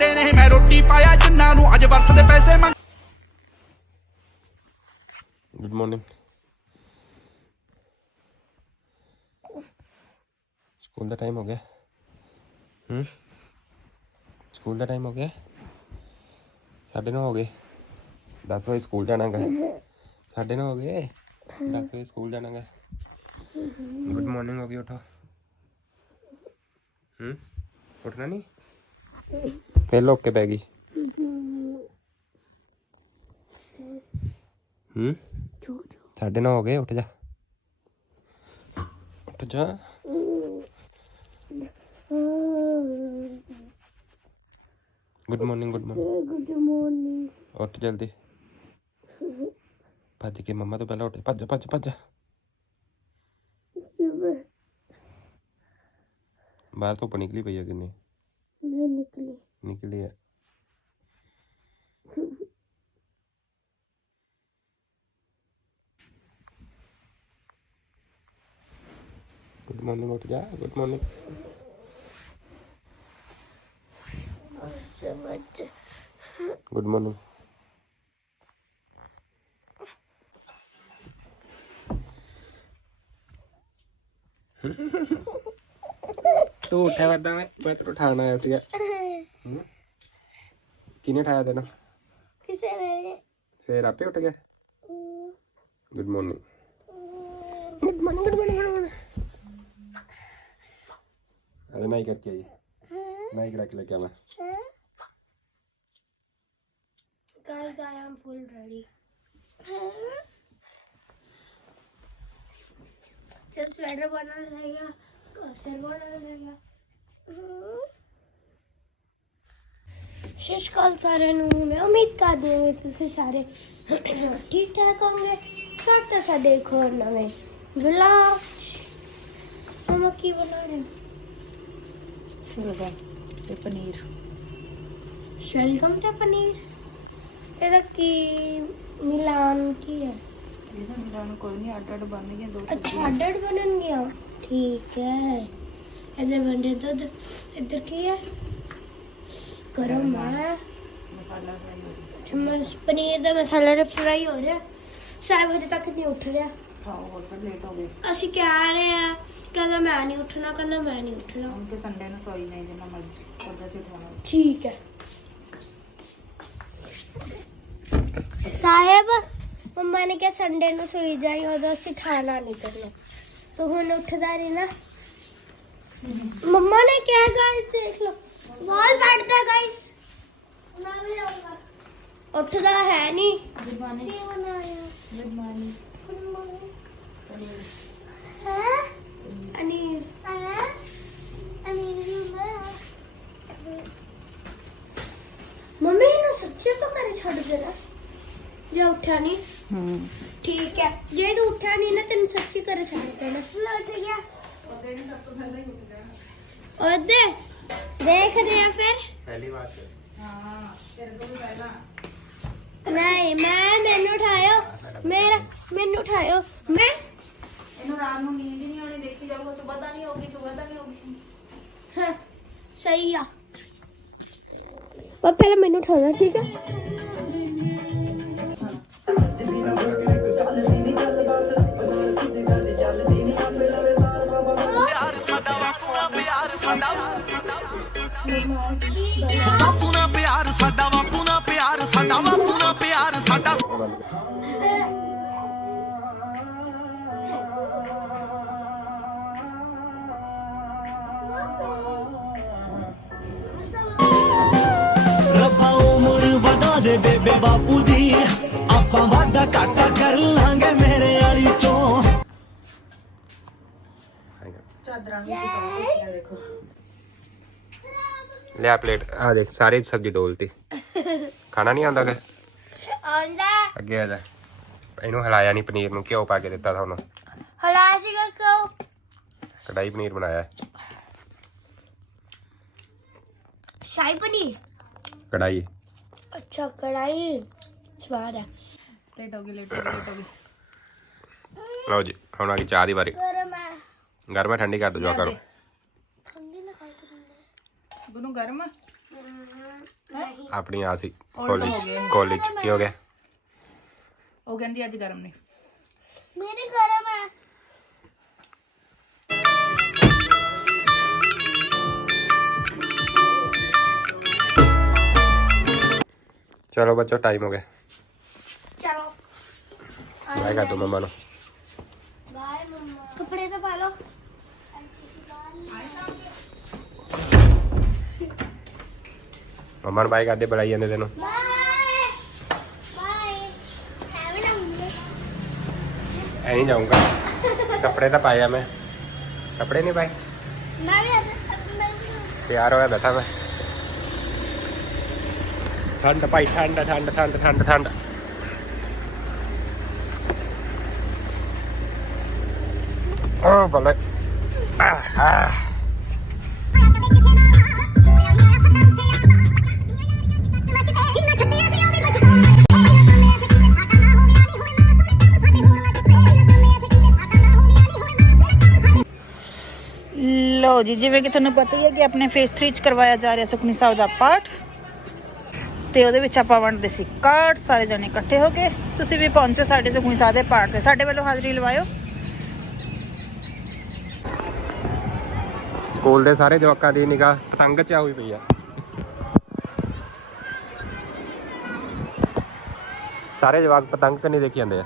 ਫਿਰਦੇ ਨੇ, ਮੈਂ ਰੋਟੀ ਪਾਇਆ ਜਿੰਨਾਂ ਨੂੰ ਅੱਜ ਵਰਸ ਦੇ ਪੈਸੇ ਮੰਗ ਗੁੱਡ ਮਾਰਨਿੰਗ ਸਕੂਲ ਦਾ ਟਾਈਮ ਹੋ ਗਿਆ। ਹੂੰ? ਸਕੂਲ ਦਾ ਟਾਈਮ ਹੋ ਗਿਆ? ਸਾਢੇ ਨੌ ਹੋ ਗਏ। 10 ਵਜੇ ਸਕੂਲ ਜਾਣਾਗਾ ਸਾਢੇ ਨੌ ਹੋ ਗਏ। 10 ਵਜੇ ਸਕੂਲ ਜਾਣਾਗਾ ਗੁੱਡ ਮਾਰਨਿੰਗ ਹੋ ਗਈ, ਉਠੋ। ਹੂੰ? ਉੱਠਣਾ ਨਹੀਂ ਫੇਰ ਲੋਕ ਕੇ ਬੈ ਗਈ। ਹੂੰ? ਸਾਢੇ ਨੌ ਹੋ ਗਏ ਉੱਠ ਜਾ। ਉੱਠ ਜਾ। Good morning good morning good morning ਉੱਠ ਜਲਦੀ। ਭੱਜ ਕੇ ਮੰਮਾ ਤੋਂ ਪਹਿਲਾਂ ਉੱਠ। ਭੱਜ ਭੱਜ ਭੱਜ। ਬਾਹਰ ਧੁੱਪ ਨਿਕਲੀ ਪਈ ਆ ਕਿੰਨੀ। ਨਹੀਂ ਨਿਕਲੀ ਨਿਕਲੀ ਆ ਗੁੱਡ ਮਾਰਨਿੰਗ ਉੱਠ ਜਾ ਗੁੱਡ ਮਾਰਨਿੰਗ ਸਮਝ ਗੁੱਡ ਮਾਰਨਿੰਗ ਤੂੰ ਉੱਠਿਆ ਵਰਦਾ ਮੈਂ ਮੈਂ ਤੈਨੂੰ ਉਠਾਉਣ ਆਇਆ ਸੀਗਾ। ਹਮ? ਕਿਹਨੇ ਉਠਾਇਆ ਕਿਸੇ ਨੇ ਫੇਰ ਆਪੇ ਉੱਠ ਗਿਆ? Good morning good morning good morning good morning ਅਰੇ ਨਹੀਂ ਕਰਕੇ ਆਈ। ਨਹੀਂ ਕਰਾ ਕੇ ਲੈ ਕੇ ਆਵਾਂ। ਸਵੈਟਰ ਬਣਾ ਰਹੇਗਾ। Червона ਸ਼ਿਸ਼ਕਾਲ ਸਾਰਿਆਂ ਨੂੰ ਮੈਂ ਉਮੀਦ ਕਰਦੀ ਹਾਂ ਕਿ ਤੁਸੀਂ ਸਾਰੇ ਠੀਕ ਠਾਕ ਹੋਵੋਗੇ ਸਵਾਗਤ ਹੈ ਸਾਡੇ ਇੱਕ ਹੋਰ ਨਵੇਂ ਵਲੌਗ ਹਮ ਕੀ ਬਣਾ ਰਹੇ ਸ਼ਲਗਮ ਤੇ ਪਨੀਰ ਸ਼ਲਗਮ ਤੇ ਪਨੀਰ ਇਹਦਾ ਕੀ ਮਿਲਾਨ ਕੀ ਹੈ ਇਹਦਾ ਮਿਲਾਨ ਕੋਈ ਨਹੀਂ ਅੱਡ ਅੱਡ ਬਣ ਗਿਆ ਦੋ ਅੱਛਾ ਅੱਡ ਅੱਡ ਬਣਨਗੀਆਂ ਠੀਕ ਹੈ। ਇਧਰ ਬੰਦੇ ਦੁੱਧ। ਇੱਧਰ ਕੀ ਹੈ? ਗਰਮ ਹੈ। ਮਸਾਲਾ ਹੋ ਪਨੀਰ ਦਾ ਮਸਾਲਾ ਦਾ ਫਰਾਈ ਹੋ ਰਿਹਾ। ਸਾਹਿਬ ਹਜੇ ਤੱਕ ਨਹੀਂ ਉੱਠ ਰਿਹਾ। ਖਾਓ ਹੋਰ ਤਾਂ ਲੇਟ ਹੋ ਗਏ। ਅਸੀਂ ਕਹਿ ਰਹੇ ਆ ਕਹਿੰਦਾ ਮੈਂ ਨਹੀਂ ਉੱਠਣਾ ਕਹਿੰਦਾ ਮੈਂ ਨਹੀਂ ਉੱਠਣਾ। ਹੁਣ ਕਿ ਸੰਡੇ ਨੂੰ ਸੋਈ ਨਹੀਂ ਜਿੰਨਾ ਮਰਜ਼ੀ ਕਰਦਾ ਸੀ ਉਠਾਉਣਾ ਠੀਕ ਹੈ। ਸਾਹਿਬ ਮੰਮਾ ਨੇ ਕਿਹਾ ਸੰਡੇ ਨੂੰ ਸੋਈ ਜਾਈ ਉਦੋਂ ਅਸੀਂ ਖਾਣਾ ਨਹੀਂ ਕਰਨਾ। ਤੂੰ ਹੁਣ ਉੱਠਦਾ ਨਹੀਂ ਨਾ ਮੰਮਾ ਨੇ ਕਿਹਾ ਗਾਇਸ ਦੇਖ ਲਓ ਵਾਲ ਬੈਠਦਾ ਗਾਇਸ ਮੈਂ ਵੀ ਆਉਂਗਾ ਉੱਠਦਾ ਹੈ ਨਹੀਂ ਗੁੱਡ ਮਾਰਨਿੰਗ ਕੀ ਬਣਾਇਆ ਗੁੱਡ ਮਾਰਨਿੰਗ ਪਨੀਰ ਹੈ ਅਨੀਰ ਹੈ ਅਨੀਰ ਮੰਮੀ ਨੂੰ ਸੱਚੇ ਤੋਂ ਕਰੇ ਛੱਡ ਦੇਣਾ ਜੇ ਉੱਠਿਆ ਨਹੀਂ ਹੂੰ। ਠੀਕ ਹੈ। ਜੇ ਤੂੰ ਉੱਠਿਆ ਨਹੀਂ ਨਾ ਤੈਨੂੰ ਸੱਚੀ ਕਰੇ ਛੱਡ ਦੇਣਾ ਲੈ ਉੱਠ ਗਿਆ। ਉਹਦੇ ਦੇਖ ਰਹੇ ਆ ਫਿਰ। ਪਹਿਲੀ ਵਾਰ ਹਾਂ ਤੇਰੇ ਕੋਲ ਪਹਿਲਾਂ। ਨਹੀਂ ਮੈਂ ਮੈਨੂੰ ਉਠਾਇਓ। ਮੇਰਾ ਮੈਨੂੰ ਉਠਾਇਓ। ਮੈਂ ਇਹਨੂੰ ਰਾਤ ਨੂੰ ਨੀਂਦ ਹੀ ਨਹੀਂ ਆਉਣੀ ਦੇਖੀ ਜਾਊਗਾ ਸਵੇਰ ਤਾਂ ਨਹੀਂ ਹੋਗੀ ਸਵੇਰ ਤਾਂ ਨਹੀਂ ਹੋਗੀ ਹਾਂ ਸਹੀ ਆ। ਪਰ ਪਹਿਲਾਂ ਮੈਨੂੰ ਉਠਾਉਣਾ ਠੀਕ ਹੈ। ਆਪਾਂ ਵਾਦਾ ਘਾਟਾ ਕਰ ਲਾਂਗੇ ਮੇਰੇ ਵਾਲੀ ਚੋਂ। ਚਾਦਰਾਂ ਵੀ ਸੁਕਾ ਦੇਖੋ। ਲਿਆ ਪਲੇਟ ਆ ਦੇਖ ਸਾਰੀ ਸਬਜ਼ੀ ਡੋਲਤੀ ਖਾਣਾ ਨਹੀਂ ਆਉਂਦਾ ਕਿ ਆਉਂਦਾ। ਅੱਗੇ ਆ ਜਾ। ਇਹਨੂੰ ਹਿਲਾਇਆ ਨਹੀਂ ਪਨੀਰ ਨੂੰ ਘਿਓ ਪਾ ਕੇ ਦਿੱਤਾ ਤੁਹਾਨੂੰ ਹਲਾ ਸੀਗਾ ਕਿਉਂ ਕੜਾਈ ਪਨੀਰ ਬਣਾਇਆ। ਹੈ। ਸ਼ਾਹੀ ਪਨੀਰ? ਕੜਾਈ ਅੱਛਾ ਕੜਾਈ ਸਵਾਦ ਹੈ ਲਓ ਜੀ ਹੁਣ ਆ ਗਈ ਚਾਹ ਦੀ ਵਾਰੀ। ਗਰਮ ਗਰਮ ਠੰਡੀ ਕਰ ਦੋ ਜੋ ਕਰੋ। ਗਰਮ ਆਪਣੀ ਆ ਸੀ ਕਾਲਜ ਕਾਲਜ ਕੀ ਹੋ ਗਿਆ? ਉਹ ਕਹਿੰਦੀ ਅੱਜ ਗਰਮ ਨੇ ਮੇਰੇ ਗਰਮ ਹੈ। ਚਲੋ ਬੱਚੋ ਟਾਈਮ ਹੋ ਗਿਆ। ਬਾਏ ਕਰ ਦੋ ਮੰਮਾ ਨੂੰ ਬਾਏ ਮੰਮਾ ਕੱਪੜੇ ਤਾਂ ਪਾ ਲਓ। ਮੰਮਾ ਨੂੰ ਬਾਏ ਨਹੀਂ ਜਾਊਂਗਾ। ਕੱਪੜੇ ਤਾਂ ਪਾਇਆ ਮੈਂ। ਕੱਪੜੇ ਨਹੀਂ ਪਾਏ? ਮੈਂ ਵੀ ਅੱਜ- ਮੈਂ ਵੀ ਤਿਆਰ ਹੋਇਆ ਬੈਠਾ ਮੈਂ। ਠੰਡ ਭਾਈ ਠੰਡ ਠੰਡ ਠੰਡ ਠੰਡ ਠੰਡ। ਓ ਬੱਲੇ ਆਹ ਆਹ ਲਓ ਜੀ, ਜਿਵੇਂ ਕਿ ਤੁਹਾਨੂੰ ਪਤਾ ਹੀ ਹੈ ਕਿ ਆਪਣੇ ਫੇਸ 3 ਚ ਕਰਵਾਇਆ ਜਾ ਰਿਹਾ ਸੁਖਨੀ ਸਾਹਿਬ ਦਾ ਪਾਠ। ਤੇ ਉਹਦੇ ਵਿੱਚ ਆਪਾਂ ਵੰਡਦੇ ਸੀ ਕਾਰਡ ਸਾਰੇ ਜਣੇ ਇਕੱਠੇ ਹੋ ਕੇ। ਤੁਸੀਂ ਵੀ ਪਹੁੰਚੋ ਸਾਡੇ ਸੁਖਨੀ ਸਾਹਿਬ ਦੇ ਪਾਠ ਤੇ। ਸਾਡੇ ਵੱਲੋਂ ਹਾਜ਼ਰੀ ਲਵਾਇਓ। ਸਕੂਲ ਦੇ ਸਾਰੇ ਜਵਾਕਾਂ ਦੀ ਨਿਗਾਹ ਪਤੰਗ 'ਚ ਹੋਈ ਪਈ ਆ। ਸਾਰੇ ਜਵਾਕ ਪਤੰਗ ਕੰਨੀ ਦੇਖੀ ਜਾਂਦੇ ਆ।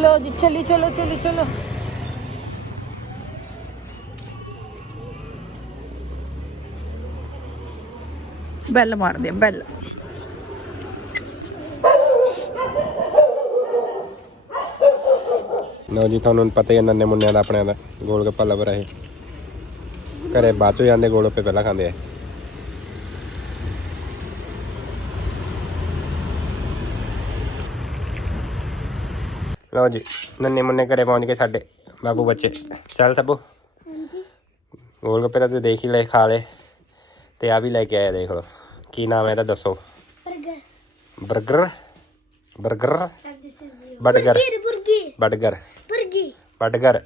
ਲਓ ਜੀ, ਚੱਲੀ, ਚਲੋ ਚੱਲੀ, ਚਲੋ। ਬੈਲ ਮਾਰਦੇ ਬੈਲ। ਲਓ ਜੀ ਤੁਹਾਨੂੰ ਪਤਾ ਹੀ ਹੈ ਨੰਨੇ ਮੁੰਨਿਆਂ ਦਾ ਆਪਣੇ ਦਾ। ਗੋਲ ਗੱਪਾ ਲਵਰ ਇਹ ਘਰੇ ਬਾਅਦ ਚੋਂ ਜਾਂਦੇ ਗੋਲ ਗੱਪੇ ਪਹਿਲਾਂ ਖਾਂਦੇ ਆ। ਲਓ ਜੀ ਨੰਨੇ ਮੁੰਨੇ ਘਰੇ ਪਹੁੰਚ ਕੇ ਸਾਡੇ ਬਾਬੂ ਬੱਚੇ। ਚੱਲ ਸਭੋ ਗੋਲ ਗੱਪੇ ਤਾਂ ਤੁਸੀਂ ਦੇਖ ਹੀ ਲੈ ਖਾ ਲੈ ਤੇ ਆ ਵੀ ਲੈ ਕੇ ਆਇਆ ਦੇਖ ਲਓ। ਕੀ ਨਾਮ ਹੈ ਇਹਦਾ ਦੱਸੋ। Burger. Burger? Burger? Burger. Burger. Burger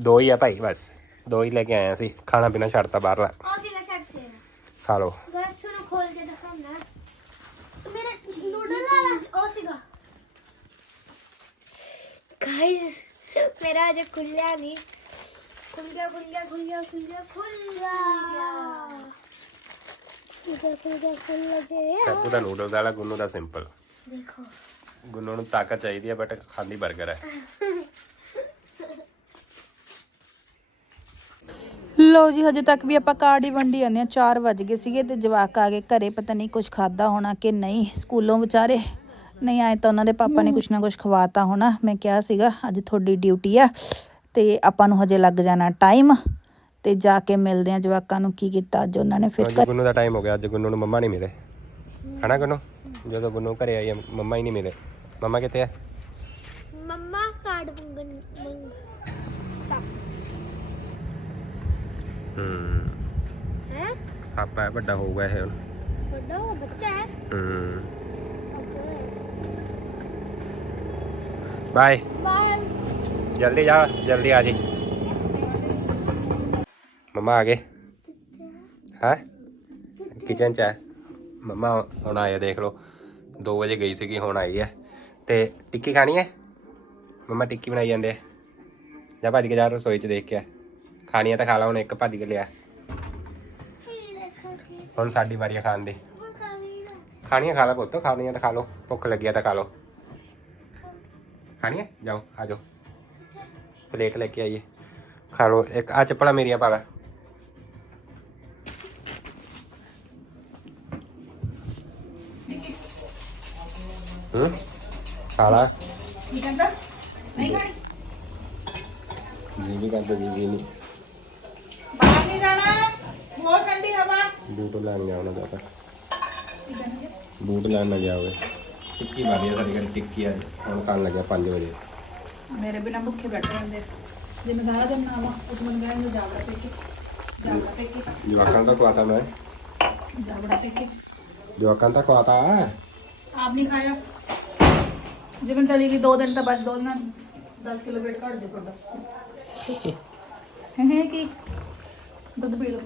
ਦੋ ਹੀ ਆ ਭਾਈ ਬਸ। ਦੋ ਹੀ ਲੈ ਕੇ ਆਇਆ ਸੀ। ਖਾਣਾ ਪੀਣਾ ਛੱਡਤਾ ਬਾਹਰਲਾ। ਅਸੀਂ ਨਾ ਸਕਦੇ ਨੂਡਲ ਵਾਲਾ ਉਹ ਮੇਰਾ ਅਜੇ ਖੁੱਲਿਆ ਨਹੀਂ। ਖੁੱਲ ਗਿਆ ਖੁੱਲ ਗਿਆ ਖੁੱਲ ਗਿਆ ਖੁੱਲ ਗਿਆ ਖੁੱਲ ਗਿਆ ਇਹਦਾ ਪੂਰਾ ਖੁੱਲ ਗਿਆ ਪੂਰਾ ਗੁੰਨੂ ਦਾ ਸਿੰਪਲ। ਦੇਖੋ। ਗੁੰਨੂ ਨੂੰ ਤਾਕਤ ਚਾਹੀਦੀ ਹੈ ਬਟ ਖਾਂਦੀ 버ਗਰ ਹੈ ਲਓ ਜੀ ਹਜੇ ਤੱਕ ਵੀ ਆਪਾਂ ਕਾਰਡ ਹੀ ਵੰਡੀ ਜਾਂਦੇ ਆ 4 ਵਜ ਗਏ ਸੀਗੇ ਤੇ ਜਵਾਕ ਆ ਗਏ ਘਰੇ ਪਤਾ ਨਹੀਂ ਕੁਝ ਖਾਦਾ ਹੋਣਾ ਕਿ ਨਹੀਂ। ਸਕੂਲੋਂ ਵਿਚਾਰੇ ਨਹੀਂ ਆਏ ਤਾਂ ਉਹਨਾਂ ਦੇ ਪਾਪਾ ਨੇ ਕੁਛ ਨਾ ਕੁਛ ਖਵਾਤਾ ਹੋਣਾ ਮੈਂ ਕਿਹਾ ਸੀਗਾ ਅੱਜ ਤੁਹਾਡੀ ਡਿਊਟੀ ਆ ਤੇ ਆਪਾਂ ਨੂੰ ਹਜੇ ਲੱਗ ਜਾਣਾ ਟਾਈਮ ਤੇ ਜਾ ਕੇ ਮਿਲਦੇ ਆ ਜਵਾਕਾਂ ਨੂੰ ਕੀ ਕੀਤਾ ਅੱਜ ਉਹਨਾਂ ਨੇ ਫਿਰ ਗੁੰਨੂ ਦਾ ਟਾਈਮ ਹੋ ਗਿਆ ਅੱਜ ਗੁੰਨੂ ਨੂੰ ਮੰਮਾ ਨਹੀਂ ਮਿਲੇ। ਹਨਾ ਗੁੰਨੂ ਜਦੋਂ ਗੁੰਨੂ ਘਰੇ ਆਈ ਮੰਮਾ ਹੀ ਨਹੀਂ ਮਿਲੇ। ਮੰਮਾ ਕਿੱਥੇ ਆ? ਮੰਮਾ ਕਾਰਡ ਮੰਗਣ ਮੰਗ ਸੱਪ। ਹੂੰ। ਹੈ? ਸੱਪ ਹੈ ਵੱਡਾ ਹੋਊਗਾ ਇਹ ਹੁਣ। ਵੱਡਾ ਹੋ ਬੱਚਾ ਹੈ? ਹੂੰ। ਬਾਏ। ਬਾਏ। ਜਲਦੀ ਜਾ ਜਲਦੀ ਆ ਜੀ। ਮੰਮਾ ਆ ਗਏ। ਹਾਂ? ਕਿਚਨ ਚ ਹੈ। ਮੰਮਾ, ਹੁਣ ਆਏ ਦੇਖ ਲਓ। 2 ਵਜੇ ਗਈ ਸੀਗੀ, ਹੁਣ ਆਈ ਹੈ ਤੇ ਟਿੱਕੀ ਖਾਣੀ ਹੈ ਮੰਮਾ, ਟਿੱਕੀ ਬਣਾਈ ਜਾਂਦੇ ਆ। ਜਾ ਭੱਜ ਕੇ ਜਾ ਰਸੋਈ ਚ ਦੇਖ ਕੇ ਆ। ਖਾਣੀ ਆ ਤਾਂ ਖਾ ਲਾ, ਹੁਣ ਇੱਕ ਭੱਜ ਕੇ ਲਿਆ। ਹੁਣ ਸਾਡੀ ਵਾਰੀ ਆ ਖਾਣ ਦੀ। ਖਾਣੀਆਂ ਖਾ ਲਾ ਪੁੱਤ, ਖਾਣੀਆਂ ਤਾਂ ਖਾ ਲਓ। ਭੁੱਖ ਲੱਗੀ ਆ ਤਾਂ ਖਾ ਲਓ। ਖਾਣੀ ਹੈ ਜਾਓ, ਆ ਜਾਓ। ਪਲੇਟ ਲੈ ਕੇ ਆਈਏ। ਖਾ ਲਓ। ਇੱਕ ਆ ਚੱਪਲਾਂ ਮੇਰੀਆਂ ਪਾ ਲਾ। ਹੂੰ? ਖਾ ਲਾ ਕੀ ਕਹਿੰਦਾ? ਨਹੀਂ ਖਾਣੀ। ਜੀ ਵੀ ਕਰਦੇ ਜੀ ਵੀ ਨਹੀਂ। ਬਾਹਰ ਨਹੀਂ ਜਾਣਾ। ਹੋਰ ਠੰਡੀ ਹਵਾ। ਬੂਟ ਲੈਣ ਗਿਆ ਉਹਨਾਂ ਦਾ ਤਾਂ ਬੂਟ ਲੈਣ ਨਾ ਗਿਆ ਹੋਵੇ। ਟਿੱਕੀ ਮਾਰੀ ਆ ਸਾਡੀ ਘਰ ਟਿੱਕੀ ਆ। ਹੁਣ ਖਾਣ ਲੱਗਿਆ 5 ਵਜੇ। ਮੇਰੇ ਬਿਨਾ ਭੁੱਖੇ ਬੈਠੇ ਰਹਿੰਦੇ ਜੇ ਮੈਂ ਸਾਰਾ ਦਿਨ ਨਾ ਉਸ ਨੂੰ ਕਹਿੰਦੇ ਜਾਵੜਾ ਪੇਕੇ। ਜਾਵੜਾ ਪੇਕੇ। ਜਵਾਕਾਂ ਦਾ ਖਵਾਤਾ ਮੈਂ। ਜਾਵੜਾ ਪੇਕੇ। ਜਵਾਕਾਂ ਦਾ ਖਵਾਤਾ। ਆਪ ਨਹੀਂ ਖਾਇਆ ਜਿਵੇਂ ਤਲੀ ਗਈ 2 ਦਿਨ ਤਾਂ ਬਸ ਦੋ ਦਿਨਾਂ 10 ਕਿਲੋ weight ਘਟ ਜਾ ਤੁਹਾਡਾ ਹੈ ਕੀ ਦੁੱਧ ਪੀ ਲਓ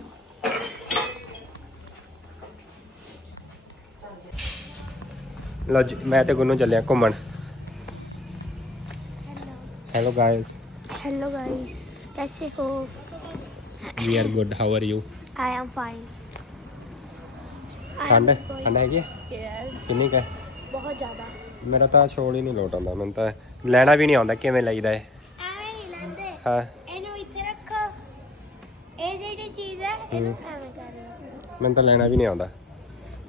ਲਓ ਜੀ ਮੈਂ ਤੇ ਗੁੰਨੂ ਚੱਲਿਆ ਘੁੰਮਣ ਹੈਲੋ ਗਾਇਸ हेलो गाइस कैसे हो we are good how are you I'm fine ਠੰਡ ਠੰਡ ਹੈਗੀ ਹੈ? ਯੈਸ ਕਿੰਨੀ ਕੁ ਬਹੁਤ ਜ਼ਿਆਦਾ। ਮੇਰਾ ਤਾਂ ਛੋਲ ਹੀ ਨਹੀਂ ਲੋਟ ਮੈਨੂੰ ਤਾਂ ਲੈਣਾ ਵੀ ਨਹੀਂ ਆਉਂਦਾ ਕਿਵੇਂ ਲਈਦਾ ਹੈ ਐਵੇਂ ਨਹੀਂ ਲੈਂਦੇ। ਹਾਂ। ਇਹਨੂੰ ਇੱਥੇ ਰੱਖੋ। ਇਹ ਜਿਹੜੀ ਚੀਜ਼ ਹੈ ਇਹਨੂੰ ਐਵੇਂ ਮੈਨੂੰ ਤਾਂ ਲੈਣਾ ਵੀ ਨਹੀਂ ਆਉਂਦਾ।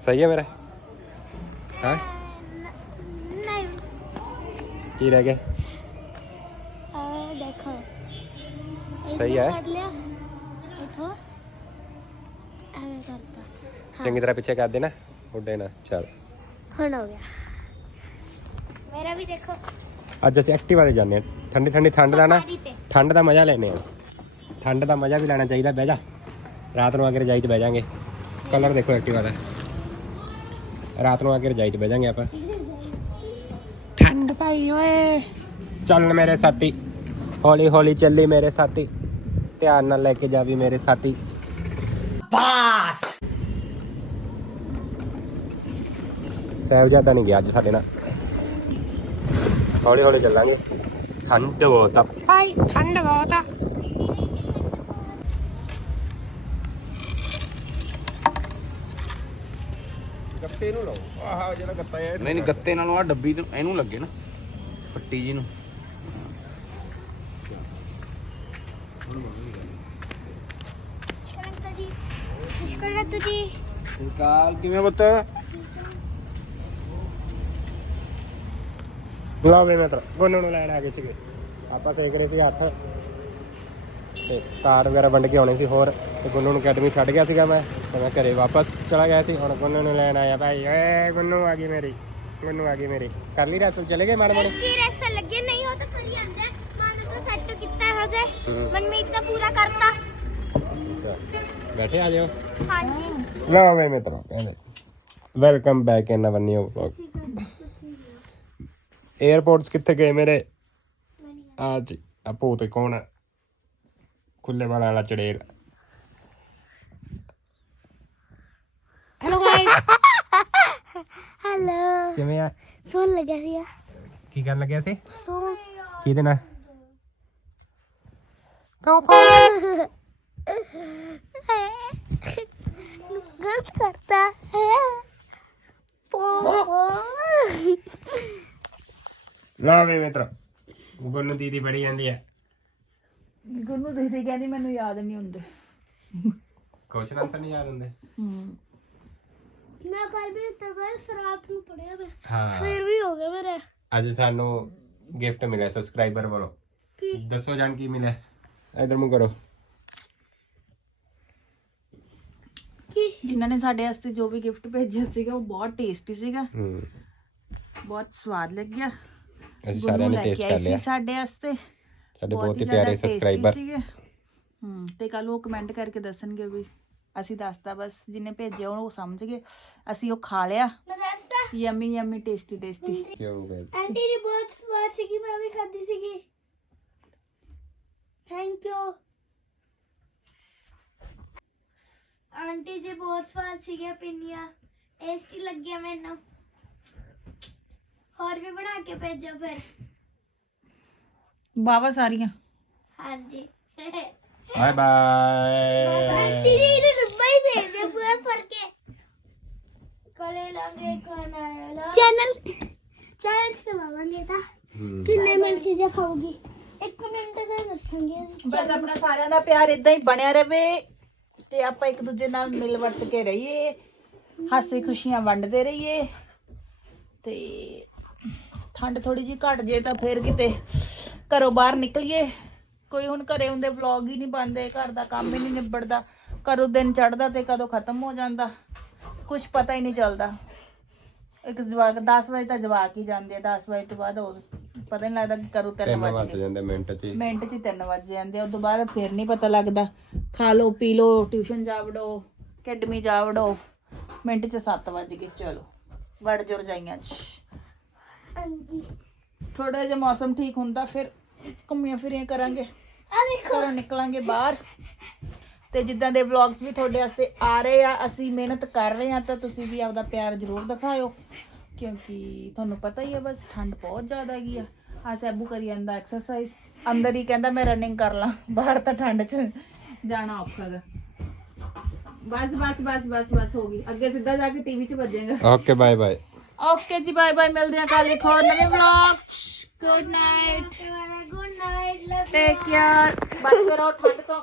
ਸਹੀ ਹੈ ਮੇਰਾ? ਹਾਂ? ਨਹੀਂ। ਕੀ ਰਹਿ ਗਿਆ? ਆ ਦੇਖੋ। ਸਹੀ ਹੈ? ਕਰ ਲਿਆ। ਚੰਗੀ ਤਰ੍ਹਾਂ ਪਿੱਛੇ ਕਰ ਦੇਣਾ ਉੱਡੇ ਨਾ ਚੱਲ। ਹੁਣ ਹੋ ਗਿਆ। ਮੇਰਾ ਵੀ ਦੇਖੋ। ਅੱਜ ਅਸੀਂ ਐਕਟਿਵਾ ਤੇ ਜਾਂਦੇ ਹਾਂ। ਠੰਡੀ ਠੰਡੀ ਠੰਡ ਦਾ ਨਾ ਤੇ। ਠੰਡ ਦਾ ਮਜ਼ਾ ਲੈਣੇ ਆ ਠੰਡ ਦਾ ਮਜ਼ਾ ਵੀ ਲੈਣਾ ਚਾਹੀਦਾ ਬਹਿ ਜਾ। ਰਾਤ ਨੂੰ ਆ ਕੇ ਰਜਾਈ 'ਚ ਬਹਿ ਜਾਾਂਗੇ। ਕਲਰ ਦੇਖੋ ਐਕਟਿਵਾ ਦਾ ਰਾਤ ਨੂੰ ਆ ਕੇ ਰਜਾਈ 'ਚ ਬਹਿ ਜਾਾਂਗੇ ਆਪਾਂ। ਠੰਡ ਭਾਈ ਓਏ। ਚੱਲ ਮੇਰੇ ਸਾਥੀ। ਹੌਲੀ ਹੌਲੀ ਚੱਲੀ ਮੇਰੇ ਸਾਥੀ। ਧਿਆਨ ਨਾਲ ਲੈ ਕੇ ਜਾਵੀ ਮੇਰੇ ਸਾਥੀ ਪਾਸ ਸਾਹਿਬਜ਼ਾਦਾ ਨਹੀਂ ਗਿਆ ਅੱਜ ਸਾਡੇ ਨਾਲ। ਹੌਲੀ ਹੌਲੀ ਚੱਲਾਂਗੇ। ਠੰਡ ਬਹੁਤ ਆ। ਭਾਈ ਠੰਡ ਬਹੁਤ ਆ। ਗੱਤੇ ਨੂੰ ਲਾਓ। ਆਹ ਜਿਹੜਾ ਗੱਤਾ ਹੈ। ਨਹੀਂ ਨਹੀਂ ਗੱਤੇ ਨਾਲੋਂ ਆ ਡੱਬੀ ਨੂੰ ਇਹਨੂੰ ਲੱਗੇ ਨਾ। ਪੱਟੀ ਜੀ ਨੂੰ। ਕਾਲ ਕਿਵੇਂ ਪੁੱਤ? ਲਓ ਵੀ ਮਿੱਤਰ ਗੋਨੂ ਨੂੰ ਲੈਣ ਆ ਗਏ ਸੀਗੇ। ਆਪਾਂ ਸੇਕ ਰਹੇ ਸੀ ਹੱਥ ਤੇ ਕਾਰਡ ਵਗੈਰਾ ਵੰਡ ਕੇ ਆਉਣੇ ਸੀ ਹੋਰ। ਤੇ ਗੁੰਨੂ ਨੂੰ ਅਕੈਡਮੀ ਛੱਡ ਗਿਆ ਸੀਗਾ ਮੈਂ। ਤੇ ਮੈਂ ਘਰੇ ਵਾਪਸ ਚਲਾ ਗਿਆ ਸੀ। ਹੁਣ ਗੁੰਨੂ ਨੂੰ ਲੈਣ ਆਇਆ ਭਾਈ। ਏ ਗੁੰਨੂ ਆ ਗਈ ਮੇਰੀ। ਗੁੰਨੂ ਆ ਗਈ ਮੇਰੀ। ਕਰ ਲਈ ਰਸਲ ਚਲੇ ਗਏ ਮਾੜੇ ਮਾੜੇ ਕੀ ਰੈਸਾ ਲੱਗੇ? ਨਹੀਂ ਹੋ ਤਾਂ ਕਰੀ ਆਂਦੇ ਮਨ ਤਾਂ ਸੈੱਟ ਕੀਤਾ ਹੋ ਜੇ ਹਮ। ਮਨਮੀਤ ਦਾ ਪੂਰਾ ਕਰਤਾ। ਬੈਠੇ ਆ ਜਾਓ। ਹਾਂਜੀ। ਲਓ ਵੀ ਮਿੱਤਰੋ ਕਹਿੰਦੇ welcome back in our new vlog airports ਕਿੱਥੇ ਗਏ ਮੇਰੇ? ਅੱਜ ਆਪੋ ਤੇ ਕੌਣ ਹੈ ਖੁੱਲੇ ਵਾਲਾ ਵਾਲਾ ਚੜੇਲ। ਹੈਲੋ ਕਿਵੇਂ ਆ? ਸੋਨ ਲੱਗਿਆ ਸੀ ਕੀ ਕਰਨ ਲੱਗਿਆ ਸੀ? ਸੋਨ ਕਿਹਦੇ ਨਾਲ ਗਲਤ ਕਰਤਾ। ਹੈ ਪੋ ਲਓ ਵੀ ਮਿੱਤਰੋ ਗੁੰਨੂ ਦੀਦੀ ਬੜੀ ਜਾਂਦੀ ਹੈ ਗੁੰਨੂ ਦੀਦੀ ਕਹਿੰਦੀ ਮੈਨੂੰ ਯਾਦ ਨਹੀਂ ਹੁੰਦੇ। ਕੁਐਸਚਨ ਆਨਸਰ ਨਹੀਂ ਯਾਦ ਹੁੰਦੇ। ਹੂੰ। ਮੈਂ ਕੱਲ ਵੀ ਤੱਕ ਰਾਤ ਨੂੰ ਪੜਿਆ ਮੈਂ ਹਾਂ। ਫਿਰ ਵੀ ਹੋ ਗਿਆ ਮੇਰੇ। ਅੱਜ ਸਾਨੂੰ ਗਿਫਟ ਮਿਲਿਆ ਸਬਸਕ੍ਰਾਈਬਰ ਵੱਲੋਂ। ਕੀ? ਦੱਸੋ ਜਾਨ ਕੀ ਮਿਲਿਆ। ਇਧਰ ਮੂੰਹ ਕਰੋ। ਜਿਨ੍ਹਾਂ ਨੇ ਸਾਡੇ ਵਾਸਤੇ ਜੋ ਵੀ ਗਿਫਟ ਭੇਜਿਆ ਸੀਗਾ ਉਹ ਬਹੁਤ ਟੇਸਟੀ ਸੀਗਾ। ਹੂੰ। ਬਹੁਤ ਸਵਾਦ ਲੱਗਿਆ। ਅਸੀਂ ਸਾਰਿਆਂ ਨੇ ਟੇਸਟ ਕਰ ਸੀ ਲਿਆ। ਸਾਡੇ ਵਾਸਤੇ। ਸਾਡੇ ਬਹੁਤ ਹੀ ਪਿਆਰੇ ਸਬਸਕ੍ਰਾਈਬਰ ਸੀਗੇ। ਹੂੰ ਤੇ ਕੱਲ ਉਹ ਕਮੈਂਟ ਕਰਕੇ ਦੱਸਣਗੇ ਵੀ ਅਸੀਂ ਦੱਸਦਾ ਬਸ ਜਿਹਨੇ ਭੇਜਿਆ ਉਹ ਸਮਝ ਗਏ। ਅਸੀਂ ਉਹ ਖਾ ਲਿਆ। ਯਮੀ ਯਮੀ ਟੇਸਟੀ ਟੇਸਟੀ ਕੀ ਹੋ ਗਿਆ? ਆਂਟੀ ਦੀ ਬਹੁਤ ਸਵਾਦ ਸੀਗੀ ਮੈਂ ਵੀ ਖਾਦੀ ਸੀਗੀ। ਥੈਂਕ ਯੂ ਆਂਟੀ ਜੀ ਬਹੁਤ ਸਵਾਦ ਸੀਗੇ ਪਿੰਨੀਆਂ। ਟੇਸਟੀ ਲੱਗਿਆ ਮੈਨੂੰ। ਹੋਰ ਵੀ ਬਣਾ ਕੇ ਭੇਜੋ ਫਿਰ। ਬਾਵਾ ਸਾਰੀਆਂ। ਹਾਂਜੀ। ਬਾਏ ਬਾਏ ਆਂਟੀ ਜੀ ਨੇ ਡੱਬਾ ਹੀ ਭੇਜ ਦਿਓ ਪੂਰਾ ਭਰ ਕੇ। ਕਲੇ ਲਾਂਗੇ ਖਾਣਾ ਚੈਨਲ ਚੈਨਲ ਕਰਵਾਵਾਂਗੇ ਤਾਂ। ਕਿੰਨੇ ਮਿੰਟ ਚੀਜ਼ਾਂ ਖਾਓਗੀ ਇੱਕ ਮਿੰਟ ਦਾ ਦੱਸਾਂਗੇ। ਬਸ ਆਪਣਾ ਸਾਰਿਆਂ ਦਾ ਪਿਆਰ ਇਦਾਂ ਹੀ ਬਣਿਆ ਰਵੇ ਤੇ ਆਪਾਂ ਇੱਕ ਦੂਜੇ ਨਾਲ ਮਿਲ ਵਰਤ ਕੇ ਰਹੀਏ ਹਾਸੇ ਖੁਸ਼ੀਆਂ ਵੰਡਦੇ ਰਹੀਏ ਤੇ ਠੰਡ ਥੋੜੀ ਜਿਹੀ ਘਟ ਜੇ ਤਾਂ ਫਿਰ ਕਿਤੇ ਘਰੋਂ ਬਾਹਰ ਨਿਕਲੀਏ। ਕੋਈ ਹੁਣ ਘਰੇ ਹੁੰਦੇ ਵਲੌਗ ਹੀ ਨਹੀਂ ਬਣਦੇ ਘਰ ਦਾ ਕੰਮ ਹੀ ਨਹੀਂ ਨਿਬੜਦਾ। ਕਦੋਂ ਦਿਨ ਚੜਦਾ ਤੇ ਕਦੋਂ ਖਤਮ ਹੋ ਜਾਂਦਾ। ਕੁਝ ਪਤਾ ਹੀ ਨਹੀਂ ਚੱਲਦਾ। ਇੱਕ ਜਵਾਕ 10 ਵਜੇ ਤਾਂ ਜਵਾਕ ਹੀ ਜਾਂਦੇ ਆ 10 ਵਜੇ ਤੋਂ ਬਾਅਦ ਉਹ ਪਤਾ ਨਹੀਂ ਲੱਗਦਾ ਕਿ ਕਦੋਂ 3 ਤਿੰਨ ਵਜੇ ਵੱਜ ਜਾਂਦੇ ਮਿੰਟ 'ਚ ਹੀ। ਮਿੰਟ 'ਚ 3 ਵਜ ਜਾਂਦੇ ਆ ਉਦੋਂ ਬਾਅਦ ਫਿਰ ਨਹੀਂ ਪਤਾ ਲੱਗਦਾ। ਖਾ ਲਓ ਪੀ ਲਓ ਟਿਊਸ਼ਨ ਜਾ ਵੜੋ ਅਕੈਡਮੀ ਜਾ ਵੜੋ। ਮਿੰਟ 'ਚ 7 ਵਜ ਗਏ ਚਲੋ। ਵੜ ਜੁਰ ਜਾਈਆਂ। 'ਚ ਹਾਂਜੀ। ਥੋੜਾ ਜਿਹਾ ਮੌਸਮ ਠੀਕ ਹੁੰਦਾ ਫਿਰ ਘੁੰਮੀਆਂ ਫਿਰੀਆਂ ਕਰਾਂਗੇ। ਆ ਦੇਖੋ। ਘਰੋਂ ਨਿਕਲਾਂਗੇ ਬਾਹਰ। ਤੇ ਜਿੱਦਾਂ ਦੇ ਵਲੌਗਸ ਵੀ ਤੁਹਾਡੇ ਵਾਸਤੇ ਆ ਰਹੇ ਆ ਅਸੀਂ ਮਿਹਨਤ ਕਰ ਰਹੇ ਆ ਤਾਂ ਤੁਸੀਂ ਵੀ ਆਪਦਾ ਪਿਆਰ ਜ਼ਰੂਰ ਦਿਖਾਇਓ। ਕਿਉਂਕਿ ਤੁਹਾਨੂੰ ਪਤਾ ਹੀ ਆ ਬਸ ਠੰਡ ਬਹੁਤ ਜ਼ਿਆਦਾ ਹੈਗੀ ਆ। ਆ ਸੈਬੂ ਕਰੀ ਜਾਂਦਾ ਐਕਸਰਸਾਈਜ਼ ਅੰਦਰ ਹੀ ਕਹਿੰਦਾ ਮੈਂ ਰਨਿੰਗ ਕਰ ਲਾਂ ਬਾਹਰ ਤਾਂ ਠੰਡ 'ਚ ਜਾਣਾ ਔਖਾ ਗਾ। ਬਸ ਬਸ ਬਸ ਬਸ ਬਸ ਹੋ ਗਈ। ਅੱਗੇ ਸਿੱਧਾ ਜਾ ਕੇ ਟੀਵੀ 'ਚ ਵੱਜੇਗਾ। ਓਕੇ ਬਾਏ ਬਾਏ ਓਕੇ ਜੀ ਬਾਏ ਬਾਏ ਮਿਲਦੇ ਆ ਕੱਲ ਇੱਕ ਹੋਰ ਨਵੇਂ vlog good night good night love take care ਬਚ ਕੇ ਰਹੋ ਠੰਡ ਤੋਂ